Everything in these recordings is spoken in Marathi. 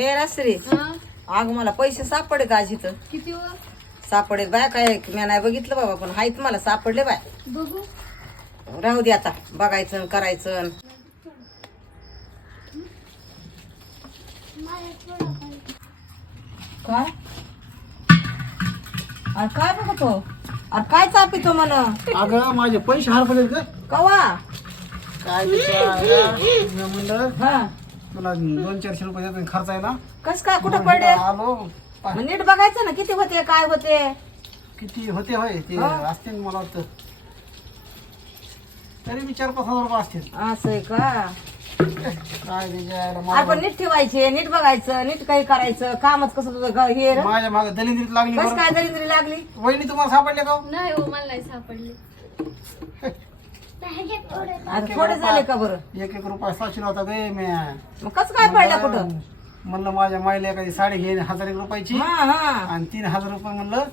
ए रसरीस अगं मला पैसे सापडे आजीत सापडे बाय काय मी नाही बघितलं बाबा पण हायत मला सापडले बाय बघू राहू दे आता बघायचं करायचं काय काय बघतो अरे काय चापितो मला अगं माझे पैसे कवा का काय म्हणलं हा तुला दोन चारशे रुपये देतो खर्च आहे ना कस काय कुठे पडले आलो नीट बघायचं ना किती होते काय होते किती होते होय ते असते मला वाटत तरी विचार कसा बरोबर असते असं का आपण नीट ठेवायचे नीट बघायचं नीट काही करायचं कामच कसं तुझं हे माझ्या माझ्या दलिंद्रीत लागली कस काय दलिंद्री लागली वहिनी तुम्हाला सापडले का नाही हो मला नाही सापडले थोडे झाले का बरं एक एक रुपया सातशे होता बे मी मग कस काय पडला कुठं म्हणलं माझ्या माईला एखादी माई साडी घेईन हजार एक रुपयाची आणि तीन हजार रुपये म्हणलं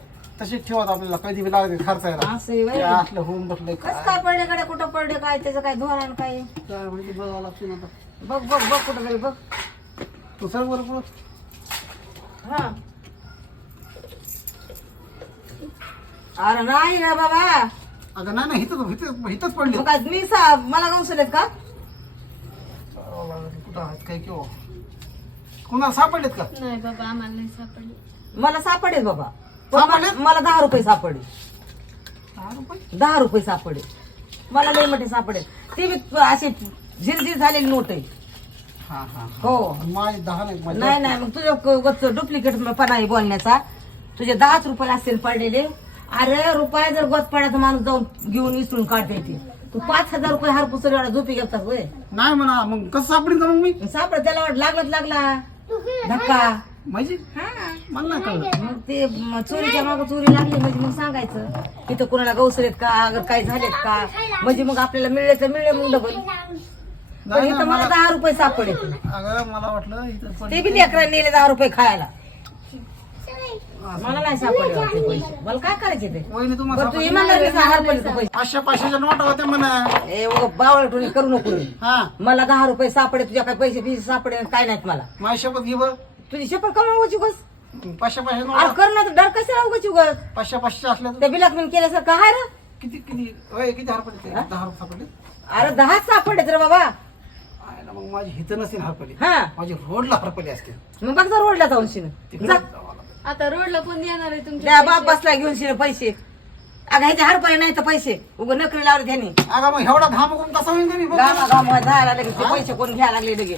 तसे ठेवत आपल्याला कधी बी लागते खर्च आहे असलं होऊन बसलं कस काय पडले काय कुठं पडले काय त्याचं काय धुवा काय काय म्हणजे बघावं लागतं बघ बघ बघ कुठं गेले बघ तू सांग बरोबर हा अरे नाही ना बाबा अगं ना नाही हिथं पडले हिथंच पडले मी मला कोण का कुठं का नाही बाबा आम्हाला सापडले मला सापडेल बाबा मला दहा रुपये सापडले दहा रुपये सापडेल मला लय मोठे सापडेल ते मी असे झिरझिर झालेली नोट आहे हो नाही नाही मग तुझ्या डुप्लिकेट पण आहे बोलण्याचा तुझे दहाच रुपये असेल पडलेले अरे रुपया जर गप माणूस जाऊन घेऊन विसरून काढते तू पाच हजार रुपये हरपू चोरीवाडा झोपी घेतात वय नाही म्हणा मग कसं सापडत सापड त्याला वाट लागलाच लागला धक्का मग ते चोरीच्या माग चोरी लागली म्हणजे मग सांगायचं इथे कोणाला गौसरे का अगर काय झालेत का म्हणजे मग आपल्याला डबल मिळत मला दहा रुपये सापडे मला वाटलं ते बी एकर नेले दहा रुपये खायला मला नाही सापड काय करायचे ते नोटा होते करू नको मला दहा रुपये पैसे बीस सापडे काय नाहीत मला माझ्या शेवट घेव तुझी कर ना तर डर कसे राहू शकुगस पाचशे पाचशे बिलाक मी केल्या सर का रे किती किती हरपडे दहा सापडले अरे दहा सापडले रे बाबा मग माझी हित नसेल रोडला हरपडी असते रोडला जाऊन शिन आता रोडला कोण आहे तुमच्या बाप बसला घेऊन शिर पैसे अगं ह्याच्या हरपाय नाही तर पैसे उग नकरी एवढा घाम घामा जायला लगेच पैसे कोण घ्यायला लागले लगे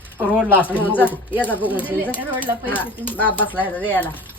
रोड बाप बसला याला